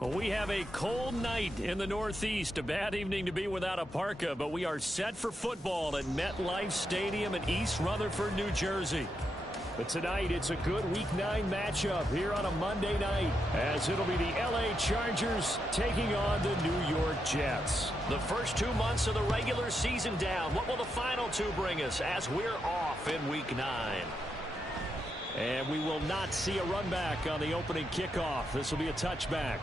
Well, we have a cold night in the Northeast. A bad evening to be without a parka, but we are set for football at MetLife Stadium in East Rutherford, New Jersey. But tonight, it's a good Week 9 matchup here on a Monday night, as it'll be the L.A. Chargers taking on the New York Jets. The first 2 months of the regular season down. What will the final 2 bring us as we're off in Week 9? And we will not see a run back on the opening kickoff. This will be a touchback.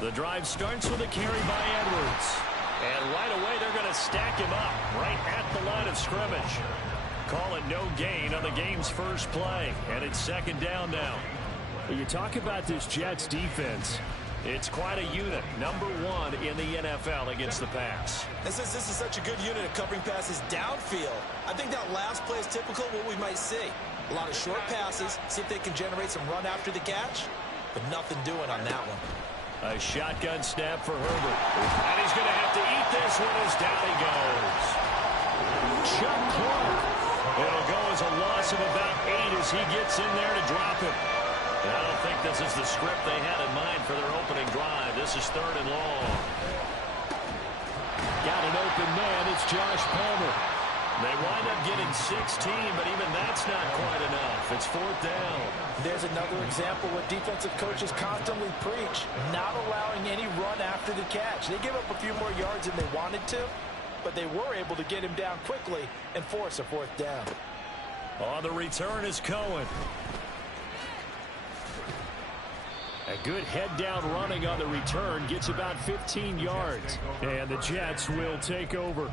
The drive starts with a carry by Edwards. And right away, they're going to stack him up right at the line of scrimmage. Call it no gain on the game's first play. And it's second down now. You talk about this Jets defense. It's quite a unit. Number 1 in the NFL against the pass. And since this is such a good unit of covering passes downfield, I think that last play is typical of what we might see. A lot of short passes, see if they can generate some run after the catch, but nothing doing on that one. A shotgun snap for Herbert. And he's going to have to eat this one as down he goes. Chuck Clark. It'll go as a loss of about 8 as he gets in there to drop it. And I don't think this is the script they had in mind for their opening drive. This is 3rd and long. Got an open man. It's Josh Palmer. They wind up getting 16, but even that's not quite enough. It's 4th down. There's another example what defensive coaches constantly preach, not allowing any run after the catch. They give up a few more yards than they wanted to, but they were able to get him down quickly and force a 4th down. On the return is Cohen. A good head-down running on the return gets about 15 yards, and the Jets will take over.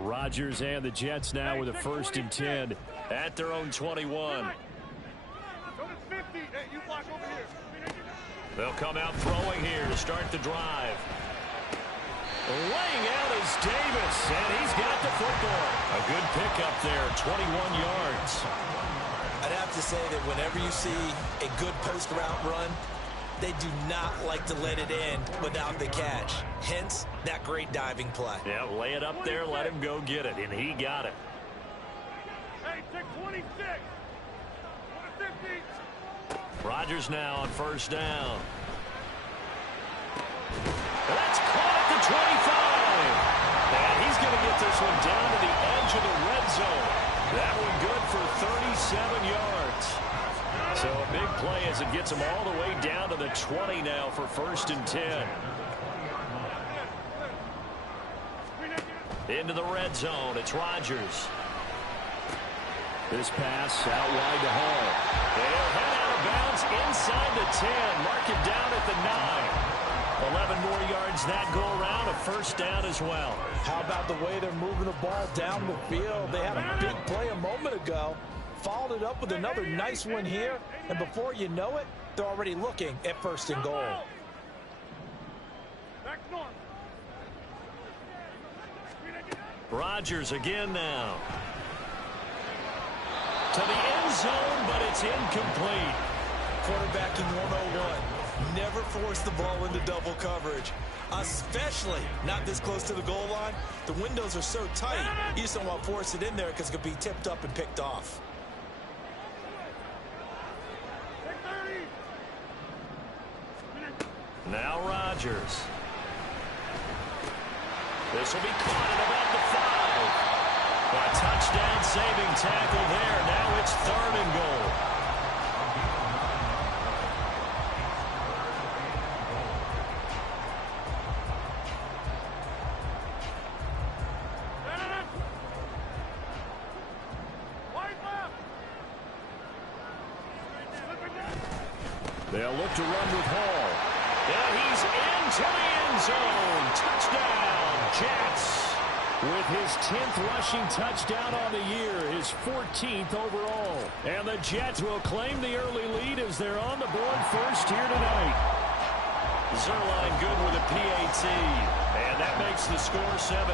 Rodgers and the Jets now with a 1st and 10 at their own 21. They'll come out throwing here to start the drive. Laying out is Davis, and he's got the football. A good pickup there, 21 yards. I'd have to say that whenever you see a good post route run, they do not like to let it end without the catch. Hence, that great diving play. Yeah, lay it up there, let him go get it, and he got it. Hey, take 26. 50. Rodgers now on 1st down. That's caught at the 25. And he's going to get this one down to the edge of the red zone. That one good for 37 yards. So a big play as it gets him all the way down to the 20 now for 1st and 10. Into the red zone, it's Rodgers. This pass out wide to Hall. They'll head out of bounds inside the 10. Mark it down at the 9. 11 more yards that go around, a 1st down as well. How about the way they're moving the ball down the field? They had a big play a moment ago. Followed it up with another nice one here, and before you know it, they're already looking at 1st and goal. Rodgers again now. To the end zone, but it's incomplete. Quarterbacking 101. Never force the ball into double coverage, especially not this close to the goal line. The windows are so tight, you just don't want to force it in there because it could be tipped up and picked off. Now Rodgers. This will be caught at about the 5. A touchdown saving tackle there. Now it's 3rd and goal. They'll look to run with Hall. And he's into the end zone. Touchdown, Jets. With his 10th rushing touchdown on the year, his 14th overall. And the Jets will claim the early lead as they're on the board first here tonight. Zuerlein good with a PAT. And that makes the score 7-0.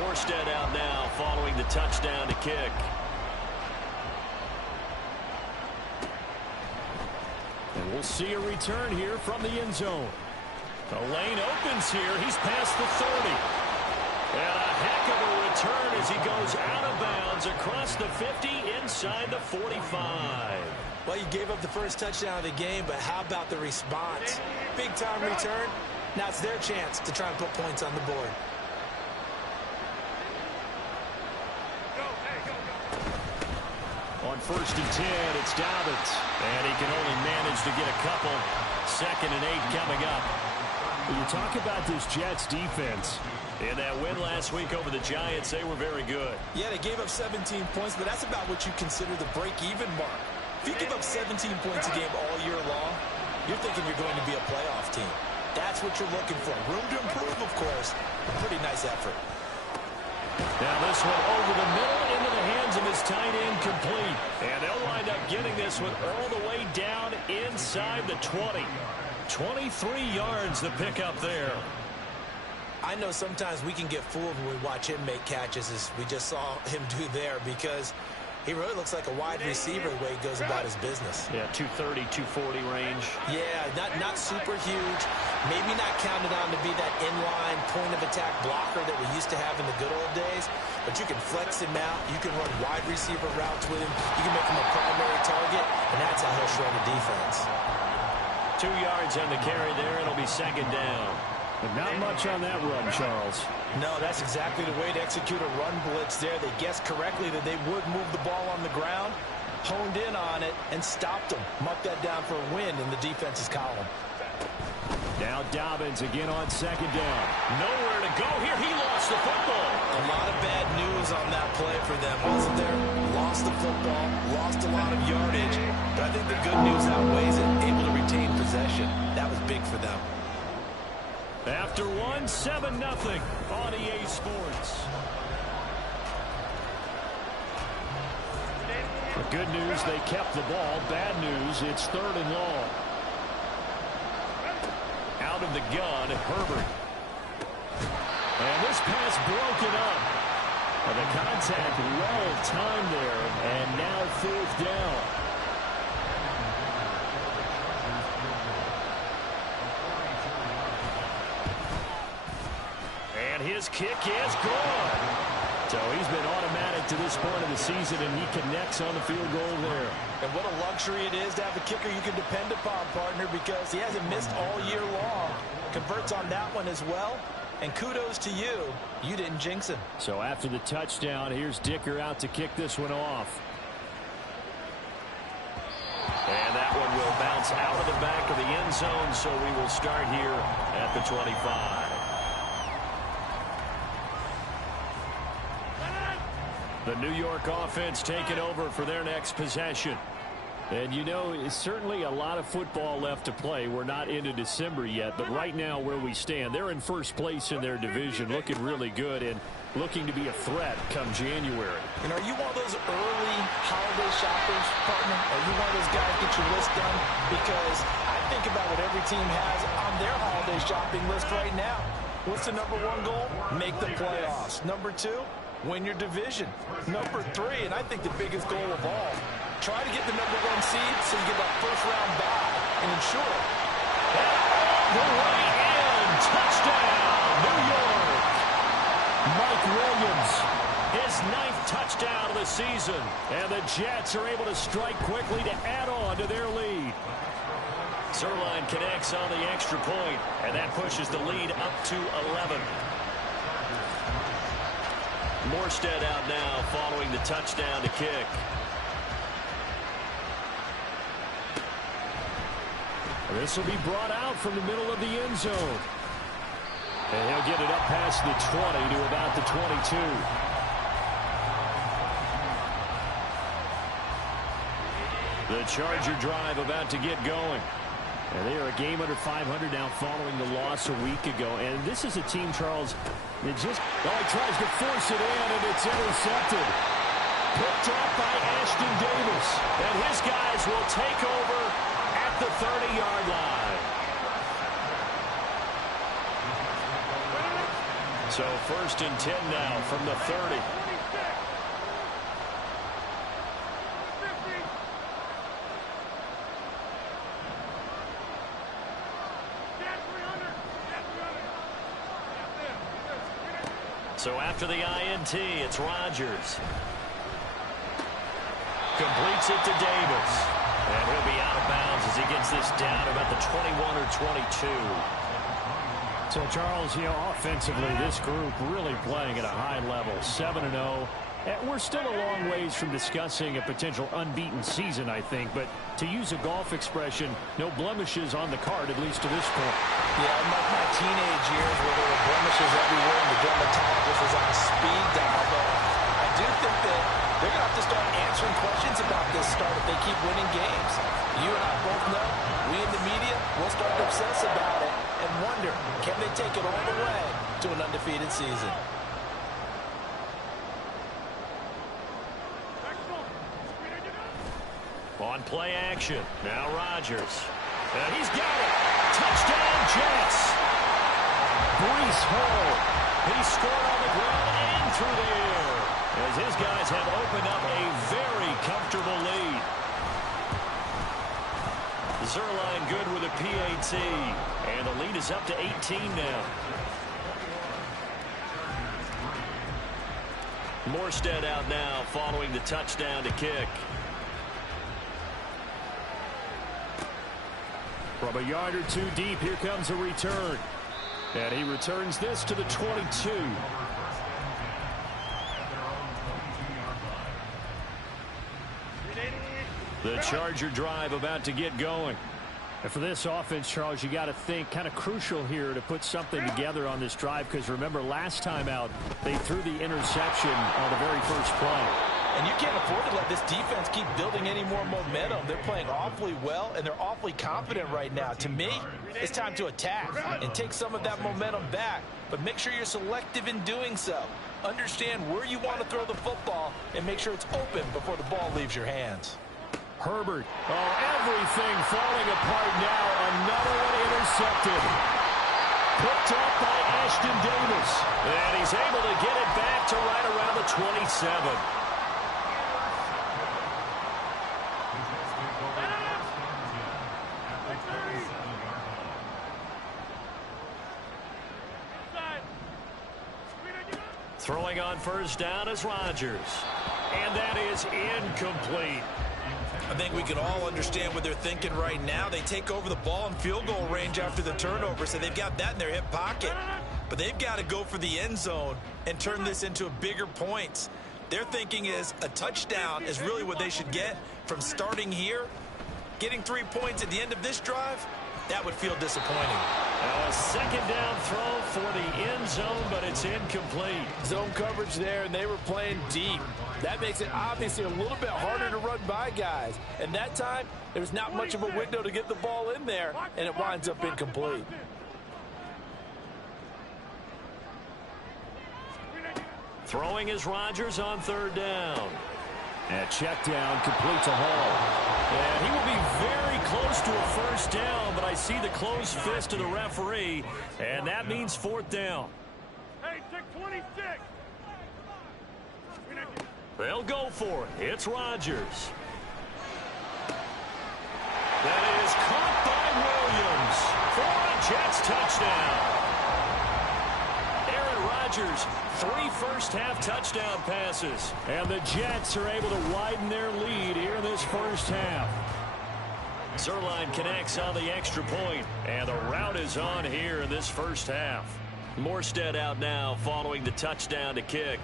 Morstead out now following the touchdown to kick. And we'll see a return here from the end zone. The lane opens here. He's past the 30. And a heck of a return as he goes out of bounds across the 50 inside the 45. Well, you gave up the first touchdown of the game, but how about the response? Big-time return. Now it's their chance to try and put points on the board. On 1st and 10, it's Dobbins. And he can only manage to get a couple. 2nd and 8 coming up. When you talk about this Jets defense, in that win last week over the Giants, they were very good. Yeah, they gave up 17 points, but that's about what you consider the break-even mark. If you give up 17 points a game all year long, you're thinking you're going to be a playoff team. That's what you're looking for. Room to improve, of course. A pretty nice effort. Now this one over the middle into the hands of his tight end, complete. And they'll wind up getting this one all the way down inside the 20. 23 yards the pickup there. I know sometimes we can get fooled when we watch him make catches, as we just saw him do there, because he really looks like a wide receiver the way he goes about his business. Yeah, 230, 240 range. Yeah, not super huge. Maybe not counted on to be that inline point-of-attack blocker that we used to have in the good old days, but you can flex him out. You can run wide receiver routes with him. You can make him a primary target, and that's how he'll shred a defense. 2 yards on the carry there. It'll be 2nd down. But not much on that run, Charles. No, that's exactly the way to execute a run blitz there. They guessed correctly that they would move the ball on the ground, honed in on it, and stopped them. Mark that down for a win in the defense's column. Now Dobbins again on 2nd down. Nowhere to go here. He lost the football. A lot of bad news on that play for them, wasn't there? Lost the football, lost a lot of yardage, but I think the good news outweighs it. Able to retain possession. That was big for them. After one, 7-0 on EA Sports. The good news, they kept the ball. Bad news, it's 3rd and long. Out of the gun, Herbert. And this pass broken up. And the contact well timed there. And now 4th down. And his kick is gone. So he's been automatic to this point of the season, and he connects on the field goal there. And what a luxury it is to have a kicker you can depend upon, partner, because he hasn't missed all year long. Converts on that one as well. And kudos to you. You didn't jinx him. So after the touchdown, here's Dicker out to kick this one off. And that one will bounce out of the back of the end zone, so we will start here at the 25. The New York offense taking over for their next possession. And, you know, it's certainly a lot of football left to play. We're not into December yet, but right now where we stand, they're in first place in their division, looking really good and looking to be a threat come January. And are you one of those early holiday shoppers, partner? Are you one of those guys get your list done? Because I think about what every team has on their holiday shopping list right now. What's the #1 goal? Make the playoffs. #2, win your division. Number 3, and I think the biggest goal of all, try to get the number 1 seed so you get that first-round bye and ensure the way in. Touchdown, New York. Mike Williams, his 9th touchdown of the season. And the Jets are able to strike quickly to add on to their lead. Zuerlein connects on the extra point, and that pushes the lead up to 11. Morstead out now following the touchdown to kick. This will be brought out from the middle of the end zone. And he'll get it up past the 20 to about the 22. The Charger drive about to get going. And they are a game under 500 now following the loss a week ago. And this is a team, Charles, that just he tries to force it in, and it's intercepted. Picked off by Ashton Davis. And his guys will take over at the 30-yard line. So 1st and 10 now from the 30. So after the INT, it's Rodgers. Completes it to Davis. And he'll be out of bounds as he gets this down about the 21 or 22. So, Charles, offensively, this group really playing at a high level, 7-0. We're still a long ways from discussing a potential unbeaten season, I think. But to use a golf expression, no blemishes on the card, at least to this point. Yeah, unlike my teenage years where there were blemishes everywhere and the dermatologist was on speed dial. But I do think that they're going to have to start answering questions about this start if they keep winning games. You and I both know, we in the media, will start to obsess about it and wonder, can they take it all the way to an undefeated season? On play action, now Rodgers. And he's got it. Touchdown, Jets. Breece Hall. He scored on the ground and through the air, as his guys have opened up a very comfortable lead. Zuerlein good with a PAT, and the lead is up to 18 now. Morstead out now following the touchdown to kick. From a yard or two deep, here comes a return. And he returns this to the 22. The Charger drive about to get going. And for this offense, Charles, you got to think kind of crucial here to put something together on this drive, because remember, last time out, they threw the interception on the very first play. And you can't afford to let this defense keep building any more momentum. They're playing awfully well, and they're awfully confident right now. To me, it's time to attack and take some of that momentum back, but make sure you're selective in doing so. Understand where you want to throw the football and make sure it's open before the ball leaves your hands. Herbert. Oh, everything falling apart now. Another one intercepted. Picked up by Ashton Davis. And he's able to get it back to right around the 27. Throwing on first down is Rodgers. And that is incomplete. I think we can all understand what they're thinking right now. They take over the ball in field goal range after the turnover, so they've got that in their hip pocket. But they've got to go for the end zone and turn this into a bigger points. Their thinking is a touchdown is really what they should get from starting here. Getting 3 points at the end of this drive, that would feel disappointing. Now a second down throw for the end zone, but it's incomplete. Zone coverage there, and they were playing deep. That makes it obviously a little bit harder to run by guys. And that time, there's not much of a window to get the ball in there, and it winds up incomplete. Throwing is Rodgers on third down. And check down, complete to Hall. And he will be very close to a first down, but I see the closed fist of the referee, and that means fourth down. Hey, take 26. They'll go for it. It's Rodgers. That is caught by Williams for a Jets touchdown. Aaron Rodgers, 3 first-half touchdown passes. And the Jets are able to widen their lead here in this first half. Zuerlein connects on the extra point, and the route is on here in this first half. Morstead out now following the touchdown to kick.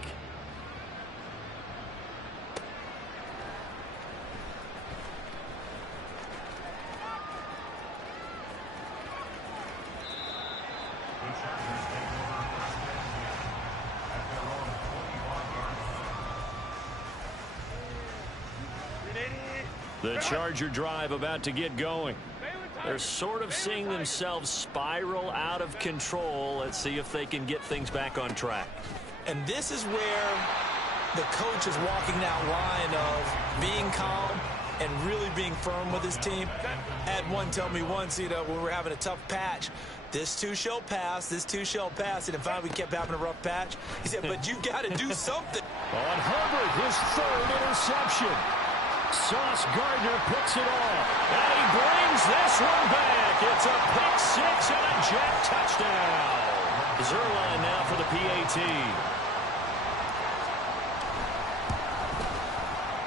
The Charger drive about to get going. They're sort of seeing themselves spiral out of control. Let's see if they can get things back on track. And this is where the coach is walking that line of being calm and really being firm with his team. I had one tell me once, when we're having a tough patch, this too shall pass, this too shall pass. And finally we kept having a rough patch. He said, but you got to do something. On Herbert, his 3rd interception. Sauce Gardner picks it off, and he brings this one back. It's a pick 6 and a Jet touchdown. Zuerlein now for the PAT.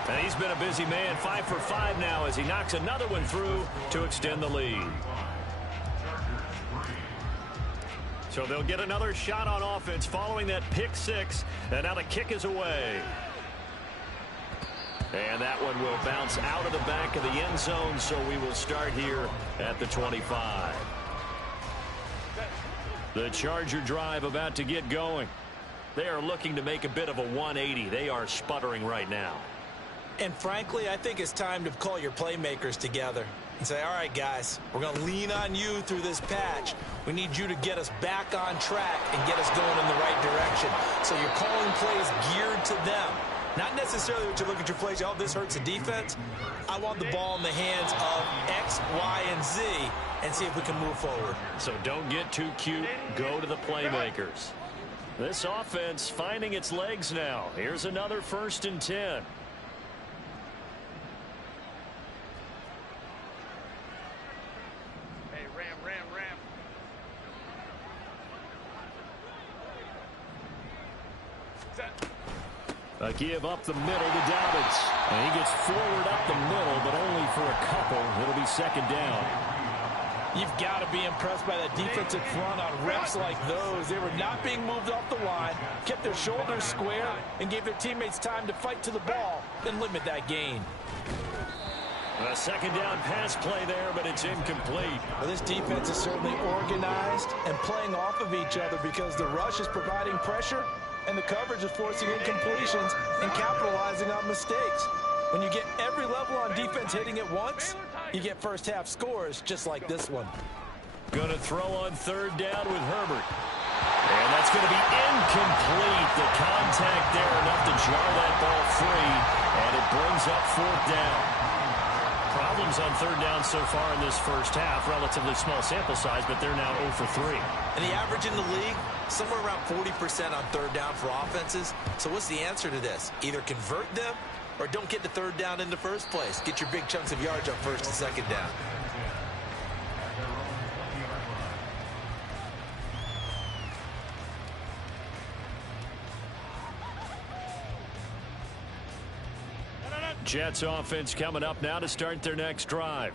And he's been a busy man, 5 for 5 now as he knocks another one through to extend the lead. So they'll get another shot on offense following that pick 6, and now the kick is away. And that one will bounce out of the back of the end zone, so we will start here at the 25. The Charger drive about to get going. They are looking to make a bit of a 180. They are sputtering right now. And frankly, I think it's time to call your playmakers together and say, all right, guys, we're going to lean on you through this patch. We need you to get us back on track and get us going in the right direction. So you're calling plays geared to them. Not necessarily what you look at your plays, oh, this hurts the defense. I want the ball in the hands of X, Y, and Z and see if we can move forward. So don't get too cute. Go to the playmakers. This offense finding its legs now. Here's another 1st and 10. Hey, Ram. Set. A give up the middle to Dobbins. And he gets forward up the middle, but only for a couple. It'll be 2nd down. You've got to be impressed by that defensive front on reps like those. They were not being moved off the line, kept their shoulders square, and gave their teammates time to fight to the ball and limit that gain. A 2nd down pass play there, but it's incomplete. Well, this defense is certainly organized and playing off of each other because the rush is providing pressure and the coverage is forcing incompletions and capitalizing on mistakes. When you get every level on defense hitting at once, you get first-half scores just like this one. Going to throw on 3rd down with Herbert. And that's going to be incomplete. The contact there enough to jar that ball free, and it brings up 4th down. Problems on 3rd down so far in this first half. Relatively small sample size, but they're now 0 for 3. And the average in the league, somewhere around 40% on 3rd down for offenses. So what's the answer to this? Either convert them or don't get the 3rd down in the first place. Get your big chunks of yards on 1st and 2nd down. Jets offense coming up now to start their next drive.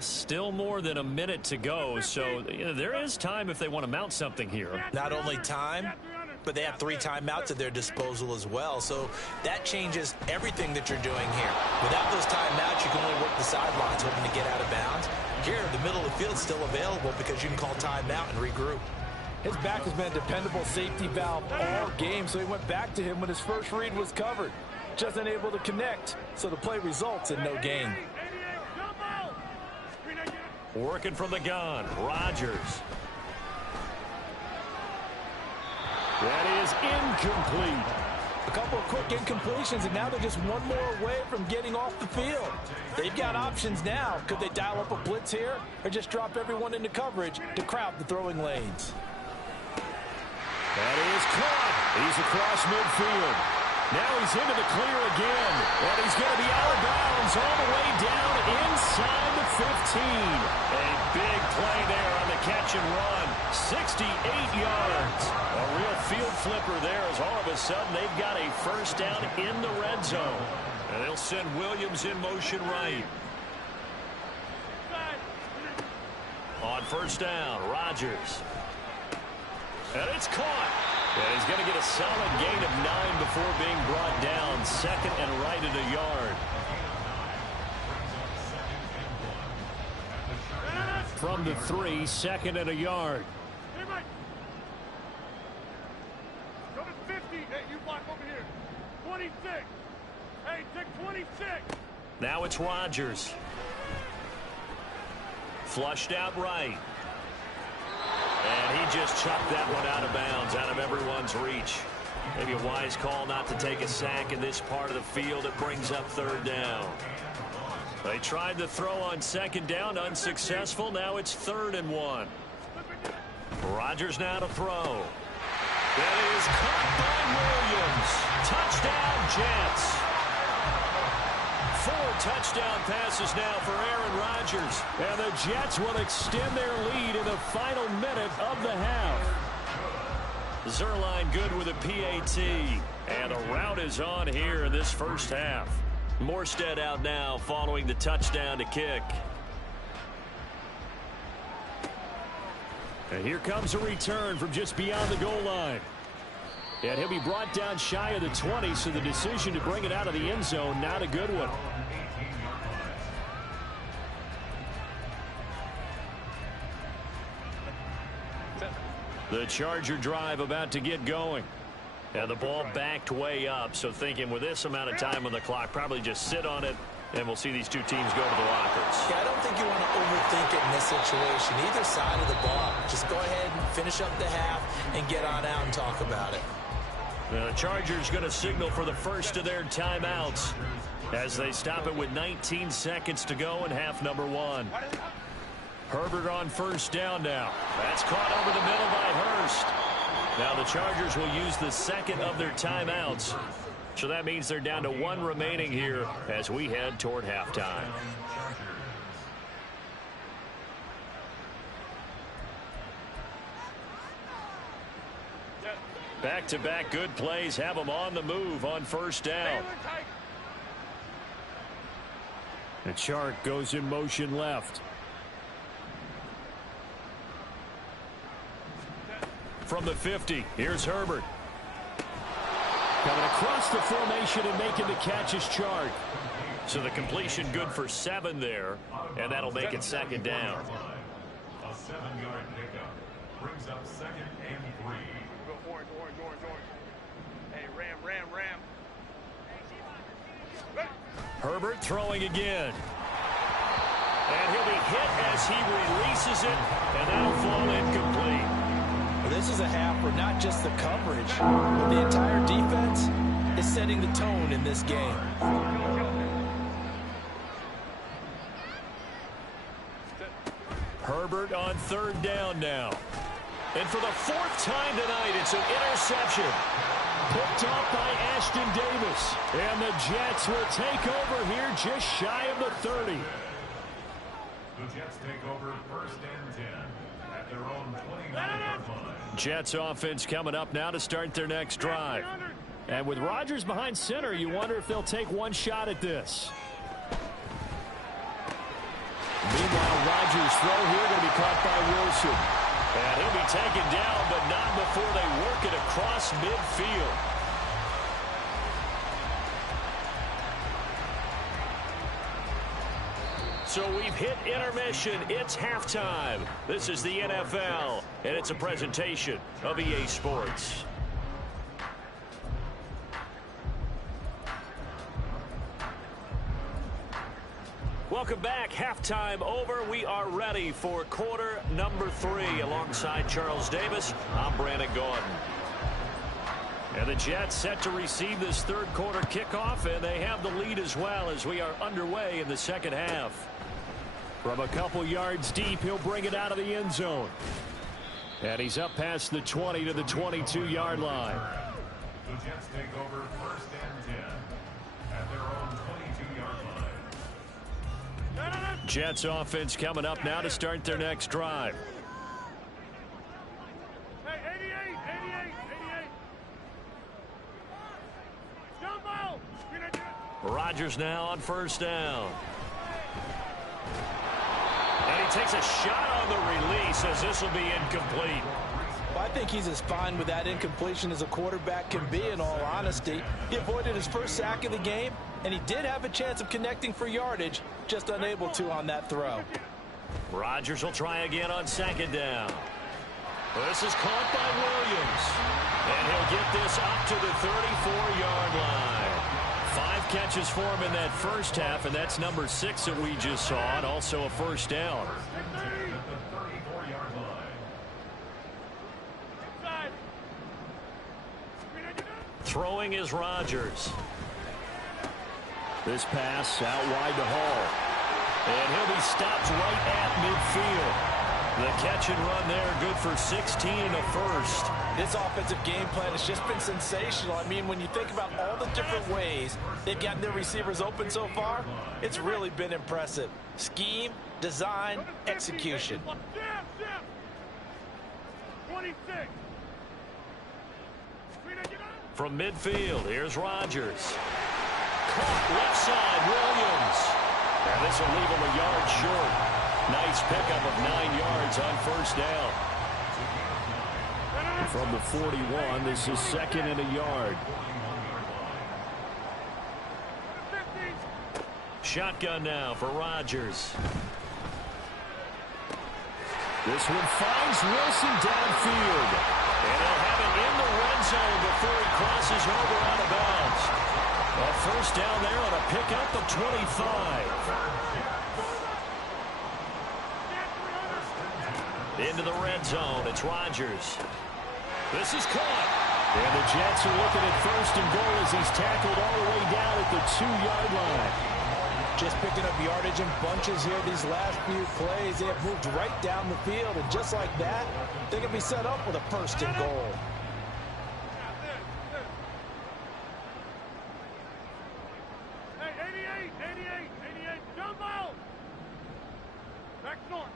Still more than a minute to go, so there is time if they want to mount something here. Not only time, but they have 3 timeouts at their disposal as well, so that changes everything that you're doing here. Without those timeouts, you can only work the sidelines hoping to get out of bounds. Here, the middle of the field is still available because you can call timeout and regroup. His back has been a dependable safety valve all game, so he went back to him when his first read was covered. Just unable to connect, so the play results in no gain. Working from the gun, Rodgers. That is incomplete. A couple of quick incompletions, and now they're just one more away from getting off the field. They've got options now. Could they dial up a blitz here or just drop everyone into coverage to crowd the throwing lanes? That is caught. He's across midfield. Now he's into the clear again. And he's going to be out of bounds all the way down inside the 15. A big play there on the catch and run. 68 yards. A real field flipper there as all of a sudden they've got a first down in the red zone. And they'll send Williams in motion right. On first down, Rodgers. And it's caught. And he's going to get a solid gain of 9 before being brought down. Second and right at a yard. From the 3, second and a yard. Hey, Mike. Go to 50. Hey, you block over here. 26. Hey, take 26. Now it's Rodgers. Flushed out right. And he just chucked that one out of bounds, out of everyone's reach. Maybe a wise call not to take a sack in this part of the field. It brings up third down. They tried to throw on second down, unsuccessful. Now it's 3rd and 1. Rodgers now to throw. That is caught by Williams. Touchdown, Jets. 4 touchdown passes now for Aaron Rodgers. And the Jets will extend their lead in the final minute of the half. Zerline good with a PAT. And the rout is on here in this first half. Morstead out now following the touchdown to kick. And here comes a return from just beyond the goal line. And he'll be brought down shy of the 20, so the decision to bring it out of the end zone, not a good one. The Charger drive about to get going. And the ball backed way up, so thinking with this amount of time on the clock, probably just sit on it, and we'll see these two teams go to the lockers. Yeah, I don't think you want to overthink it in this situation. Either side of the ball. Just go ahead and finish up the half and get on out and talk about it. Now the Chargers going to signal for the first of their timeouts as they stop it with 19 seconds to go in half number 1. Herbert on first down now. That's caught over the middle by Hurst. Now the Chargers will use the second of their timeouts. So that means they're down to 1 remaining here as we head toward halftime. Back-to-back good plays have them on the move on first down. And Chark goes in motion left. From the 50, here's Herbert. Coming across the formation and making the catch is Chark. So the completion good for 7 there, and that'll make it second down. A 7-yard pickup brings up 2nd and 3. Orange. Hey, ram. Herbert throwing again. And he'll be hit as he releases it, and that'll fall incomplete. Well, this is a half where not just the coverage, but the entire defense is setting the tone in this game. Herbert on third down now. And for the 4th time tonight, it's an interception. Picked off by Ashton Davis. And the Jets will take over here just shy of the 30. The Jets take over 1st and 10 at their own 29-yard line. Jets offense coming up now to start their next drive. And with Rodgers behind center, you wonder if they'll take one shot at this. Meanwhile, Rodgers' throw here going to be caught by Wilson. And he'll be taken down, but not before they work it across midfield. So we've hit intermission. It's halftime. This is the NFL, and it's a presentation of EA Sports. Welcome back. Halftime over. We are ready for quarter number 3. Alongside Charles Davis, I'm Brandon Gordon. And the Jets set to receive this third quarter kickoff, and they have the lead as well as we are underway in the second half. From a couple yards deep, he'll bring it out of the end zone. And he's up past the 20 to the 22-yard line. The Jets take over 1st and 10 at their own 22-yard line. Jets offense coming up now to start their next drive. Hey, 88, 88, 88. Jumbo! Rodgers now on 1st down. And he takes a shot on the release as this will be incomplete. Well, I think he's as fine with that incompletion as a quarterback can be, in all honesty. He avoided his first sack of the game, and he did have a chance of connecting for yardage, just unable to on that throw. Rodgers will try again on 2nd down. This is caught by Williams. And he'll get this up to the 34-yard line. 5 catches for him in that first half, and that's number 6 that we just saw, and also a 1st down. Throwing is Rodgers. This pass out wide to Hall. And he'll be stopped right at midfield. The catch and run there, good for 16 and a first. This offensive game plan has just been sensational. I mean, when you think about all the different ways they've gotten their receivers open so far, it's really been impressive. Scheme, design, execution. 26. From midfield, here's Rodgers. Caught left side, Williams. And this will leave him a yard short. Nice pickup of 9 yards on 1st down. From the 41, this is 2nd and a yard. Shotgun now for Rodgers. This one finds Wilson downfield. And he'll have it in the red zone before he crosses over out of bounds. A 1st down there on a pickup of 25. Into the red zone, it's Rodgers. This is caught. And the Jets are looking at 1st and goal as he's tackled all the way down at the 2-yard line. Just picking up yardage in bunches here these last few plays. They have moved right down the field, and just like that, they can be set up with a 1st and goal. Hey, 88, 88, 88. Jumbo! Back north.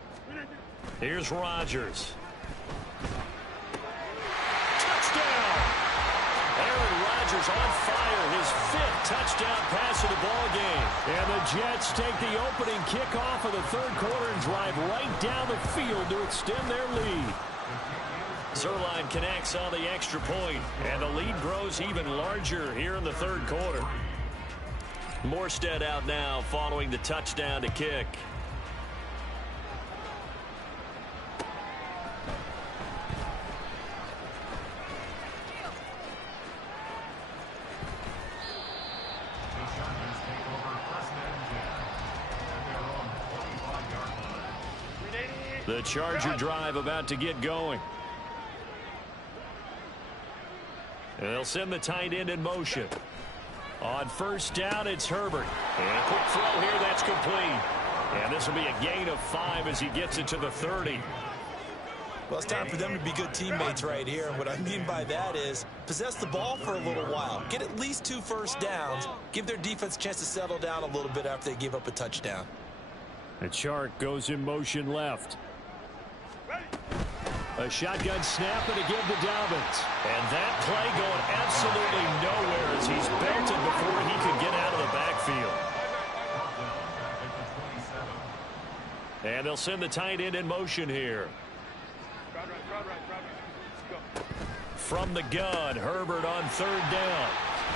Here's Rodgers. Touchdown! Aaron Rodgers on fire, his 5th touchdown pass of the ball game. And the Jets take the opening kickoff of the 3rd quarter and drive right down the field to extend their lead. Zuerlein connects on the extra point, and the lead grows even larger here in the 3rd quarter. Morstead out now following the touchdown to kick. The Charger drive about to get going. And they'll send the tight end in motion. On 1st down, it's Herbert. And a quick throw here, that's complete. And this will be a gain of 5 as he gets it to the 30. Well, it's time for them to be good teammates right here. And what I mean by that is possess the ball for a little while. Get at least 2 first downs. Give their defense a chance to settle down a little bit after they give up a touchdown. And Chark goes in motion left. A shotgun snap and a give to Dobbins. And that play going absolutely nowhere as he's belted before he could get out of the backfield. And they'll send the tight end in motion here. From the gun, Herbert on 3rd down.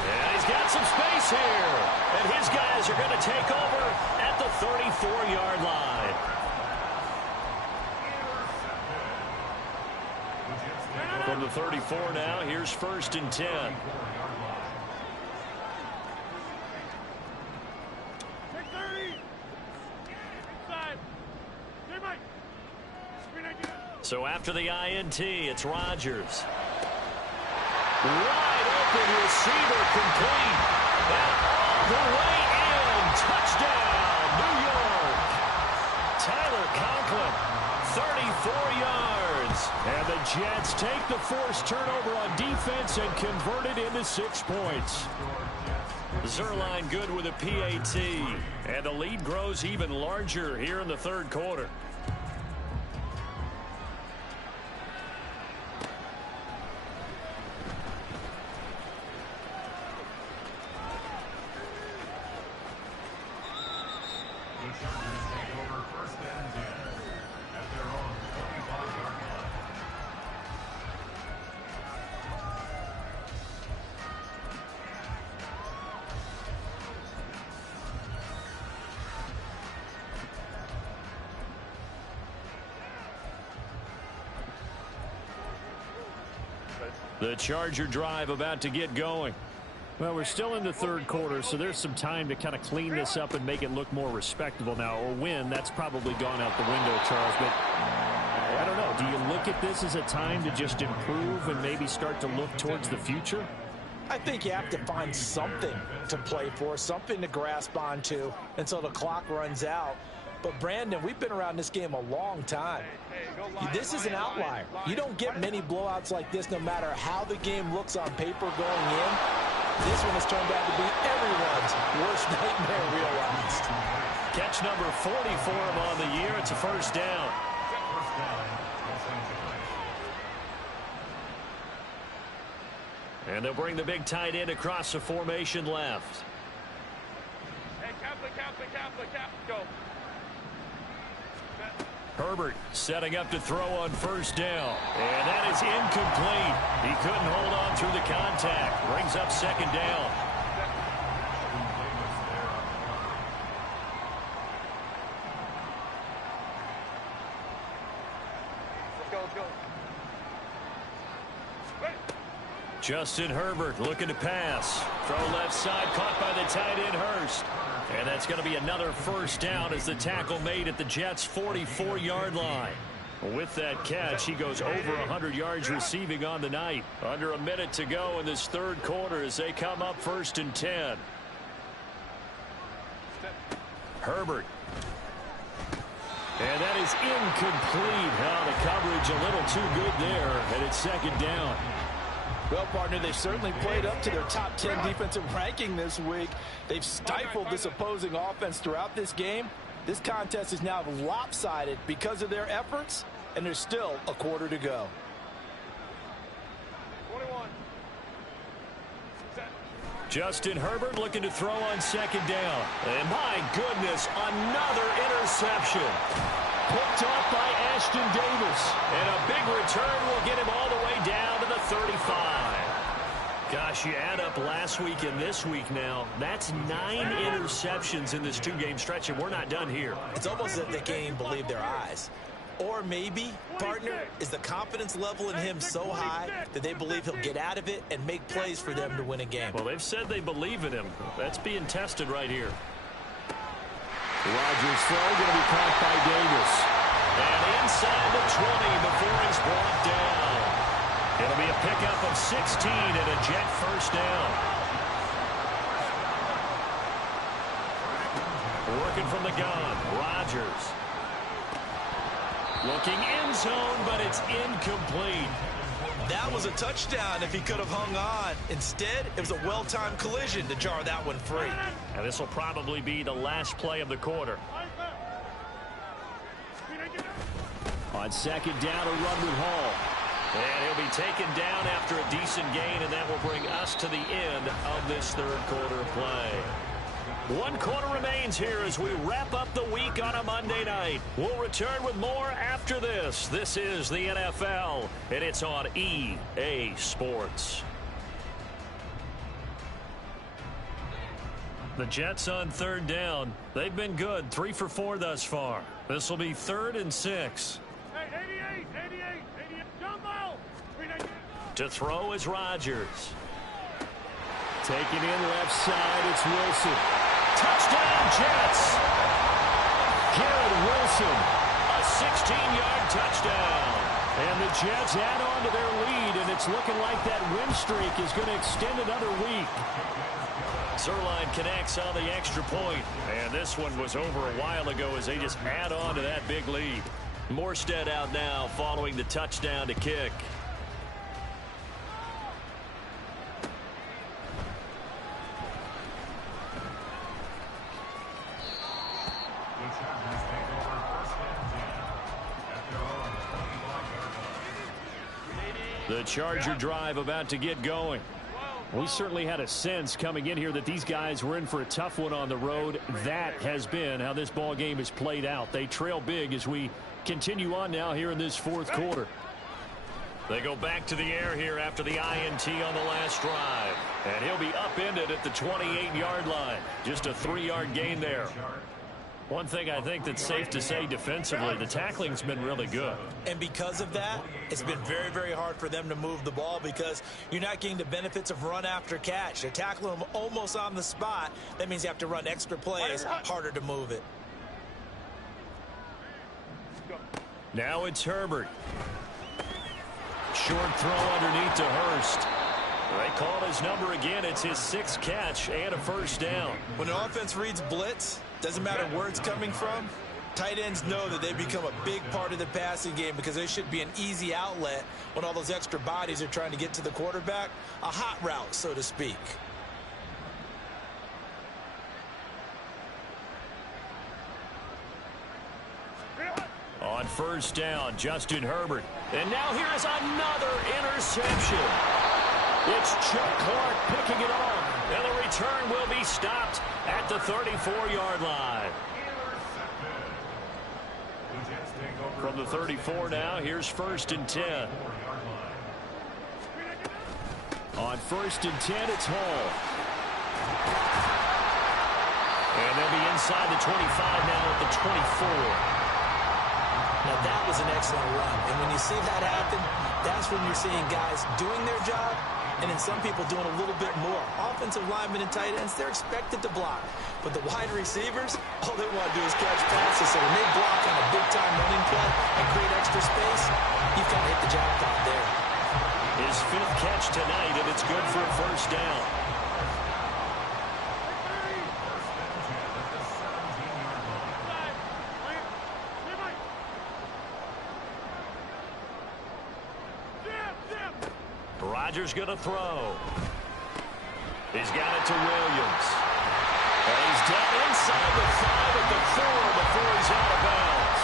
And he's got some space here. And his guys are going to take over at the 34-yard line. From the 34 now, here's 1st and 10. So after the INT, it's Rodgers. Wide open receiver complete. And all the way in. Touchdown, New York. Tyler Conklin, 34 yards. And the Jets take the forced turnover on defense and convert it into 6 points. Zuerlein good with a PAT. And the lead grows even larger here in the third quarter. The Charger drive about to get going. Well, we're still in the third quarter, so there's some time to kind of clean this up and make it look more respectable now. Or win, that's probably gone out the window, Charles. But I don't know. Do you look at this as a time to just improve and maybe start to look towards the future? I think you have to find something to play for, something to grasp onto until the clock runs out. But, Brandon, we've been around this game a long time. This is an outlier. You don't get many blowouts like this no matter how the game looks on paper going in. This one has turned out to be everyone's worst nightmare realized. Catch number 40 for him on the year. It's a first down. And they'll bring the big tight end across the formation left. Hey, go. Herbert setting up to throw on first down. And that is incomplete. He couldn't hold on through the contact. Brings up second down. Let's go. Justin Herbert looking to pass. Throw left side, caught by the tight end Hurst. And that's going to be another first down as the tackle made at the Jets' 44-yard line. With that catch, he goes over 100 yards receiving on the night. Under a minute to go in this third quarter as they come up 1st and 10. Herbert. And that is incomplete. The coverage a little too good there, and it's second down. Well, partner, they've certainly played up to their top 10 defensive ranking this week. They've stifled this opposing offense throughout this game. This contest is now lopsided because of their efforts, and there's still a quarter to go. 21. Justin Herbert looking to throw on second down. And my goodness, another interception. Picked off by Ashton Davis. And a big return will get him all the way down to the 35. Gosh, you add up last week and this week now. That's 9 interceptions in this 2-game stretch, and we're not done here. It's almost as if they can't even believe their eyes. Or maybe, partner, is the confidence level in him so high that they believe he'll get out of it and make plays for them to win a game. Well, they've said they believe in him. That's being tested right here. Rodgers' throw going to be caught by Davis. And inside the 20 before he's brought down. It'll be a pickup of 16 and a Jet first down. Working from the gun, Rodgers. Looking end zone, but it's incomplete. That was a touchdown if he could have hung on. Instead, it was a well-timed collision to jar that one free. And this will probably be the last play of the quarter. On second down, a run with Hall. And he'll be taken down after a decent gain, and that will bring us to the end of this third quarter of play. 1 quarter remains here as we wrap up the week on a Monday night. We'll return with more after this. This is the NFL, and it's on EA Sports. The Jets on third down. They've been good, 3 for 4 thus far. This will be 3rd and 6. Hey, 88. Jumbo! To throw is Rodgers. Taking in left side, it's Wilson. Touchdown, Jets! Garrett Wilson, a 16-yard touchdown. And the Jets add on to their lead, and it's looking like that win streak is going to extend another week. Zuerlein connects on the extra point. And this one was over a while ago as they just add on to that big lead. Morstead out now following the touchdown to kick. The Charger drive about to get going. We certainly had a sense coming in here that these guys were in for a tough one on the road. That has been how this ball game has played out. They trail big as we continue on now here in this fourth quarter. They go back to the air here after the INT on the last drive. And he'll be upended at the 28-yard line. Just a 3-yard gain there. One thing I think that's safe to say defensively, the tackling's been really good. And because of that, it's been very, very hard for them to move the ball because you're not getting the benefits of run after catch. They're tackling them almost on the spot. That means you have to run extra plays, harder to move it. Now it's Herbert. Short throw underneath to Hurst. They call his number again. It's his 6th catch and a first down. When an offense reads blitz, doesn't matter where it's coming from, tight ends know that they become a big part of the passing game because they should be an easy outlet when all those extra bodies are trying to get to the quarterback. A hot route, so to speak. On first down, Justin Herbert. And now here is another interception. It's Chuck Clark picking it off. And the return will be stopped at the 34-yard line. From the 34 now, here's 1st and 10. On 1st and 10, it's Hall. And they'll be inside the 25 now at the 24. Now, that was an excellent run. And when you see that happen, that's when you're seeing guys doing their job and then some people doing a little bit more. Offensive linemen and tight ends, they're expected to block. But the wide receivers, all they want to do is catch passes. So when they block on a big-time running play and create extra space, you've got to hit the jackpot there. His 5th catch tonight, and it's good for a first down. Rodgers going to throw. He's got it to Williams. And he's down inside the 5 at the 4 before he's out of bounds.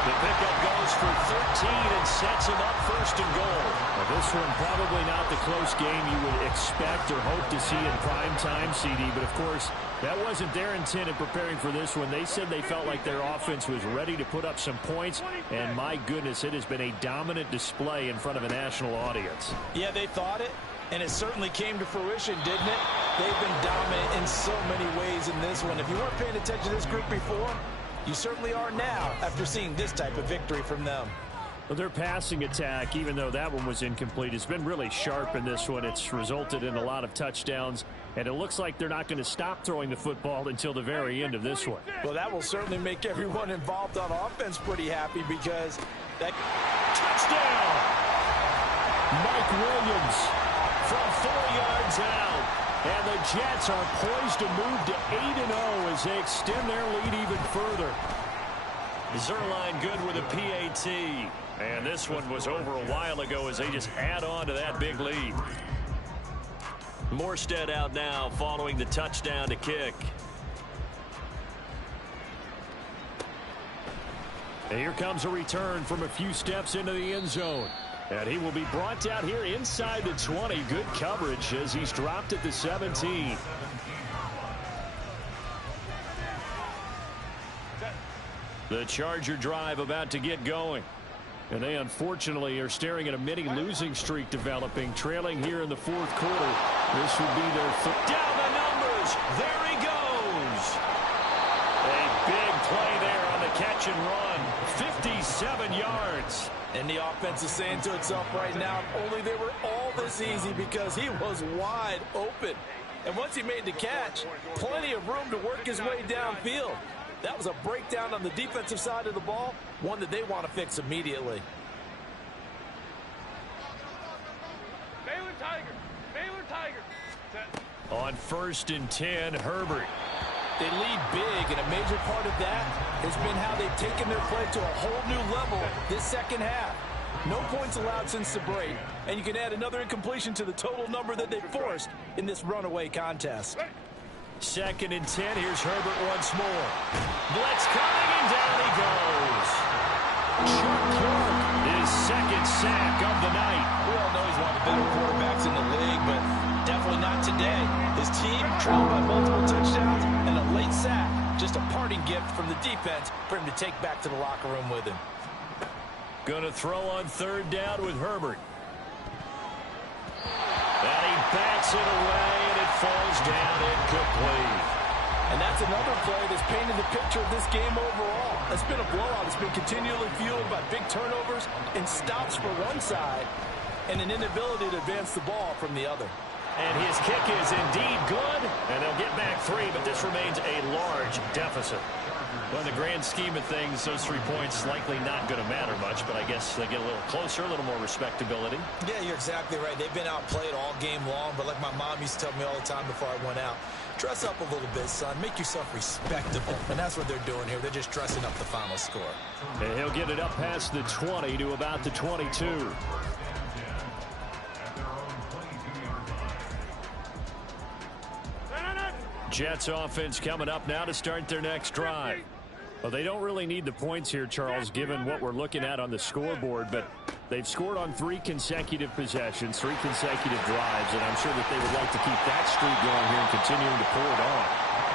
The pickup goes for 13 and sets him up 1st and goal. Well, this one probably not the close game you would expect or hope to see in prime time, CD. But, of course, that wasn't their intent in preparing for this one. They said they felt like their offense was ready to put up some points. And, my goodness, it has been a dominant display in front of a national audience. Yeah, they thought it, and it certainly came to fruition, didn't it? They've been dominant in so many ways in this one. If you weren't paying attention to this group before, you certainly are now after seeing this type of victory from them. Well, their passing attack, even though that one was incomplete, has been really sharp in this one. It's resulted in a lot of touchdowns, and it looks like they're not going to stop throwing the football until the very end of this one. Well, that will certainly make everyone involved on offense pretty happy because that touchdown! Mike Williams from 4 yards out. And the Jets are poised to move to 8-0 as they extend their lead even further. Zuerlein good with a PAT. And this one was over a while ago as they just add on to that big lead. Morstead out now following the touchdown to kick. And here comes a return from a few steps into the end zone. And he will be brought down here inside the 20. Good coverage as he's dropped at the 17. The Charger drive about to get going. And they unfortunately are staring at a mini losing streak developing, trailing here in the 4th quarter. This would be their down the numbers. There he goes. A big play there on the catch and run. 57 yards. And the offense is saying to itself right now, if only they were all this easy because he was wide open. And once he made the catch, plenty of room to work his way downfield. That was a breakdown on the defensive side of the ball, one that they want to fix immediately. Baylor Tigers. On 1st and 10, Herbert. They lead big, and a major part of that has been how they've taken their play to a whole new level this second half. No points allowed since the break, and you can add another incompletion to the total number that they forced in this runaway contest. 2nd and 10. Here's Herbert once more. Blitz coming, and down he goes. Chuck Clark, his 2nd sack of the night. We all know he's one of the better quarterbacks in the league, but definitely not today. His team trailed by multiple touchdowns and a late sack. Just a parting gift from the defense for him to take back to the locker room with him. Going to throw on 3rd down with Herbert. And he backs it away, and it falls down incomplete. And that's another play that's painted the picture of this game overall. It's been a blowout. It's been continually fueled by big turnovers and stops for one side and an inability to advance the ball from the other. And his kick is indeed good, and they'll get back 3, but this remains a large deficit. Well, in the grand scheme of things, those 3 points likely not going to matter much, but I guess they get a little closer, a little more respectability. Yeah, you're exactly right. They've been outplayed all game long, but like my mom used to tell me all the time before I went out, dress up a little bit, son. Make yourself respectable. And that's what they're doing here. They're just dressing up the final score. And he'll get it up past the 20 to about the 22. Jets offense coming up now to start their next drive. Well, they don't really need the points here, Charles, given what we're looking at on the scoreboard, but they've scored on 3 consecutive possessions, 3 consecutive drives, and I'm sure that they would like to keep that streak going here and continuing to pour it on.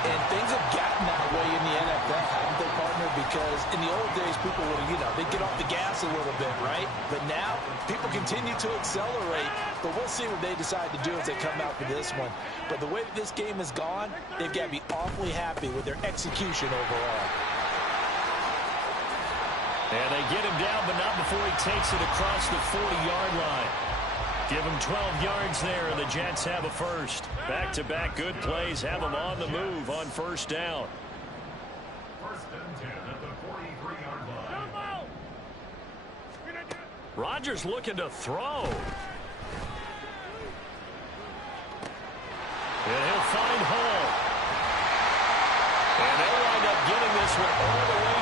And things have gotten that way in the NFL, haven't they, partner? Because in the old days, people would, they'd get off the gas a little bit, right? But now, people continue to accelerate. But we'll see what they decide to do as they come out for this one. But the way that this game has gone, they've got to be awfully happy with their execution overall. And they get him down, but not before he takes it across the 40-yard line. Give him 12 yards there, and the Jets have a first. Back-to-back good plays have them on the move on 1st down. 1st and 10 at the 43-yard line. Rodgers looking to throw. And he'll find Hall. And they'll wind up getting this one all the way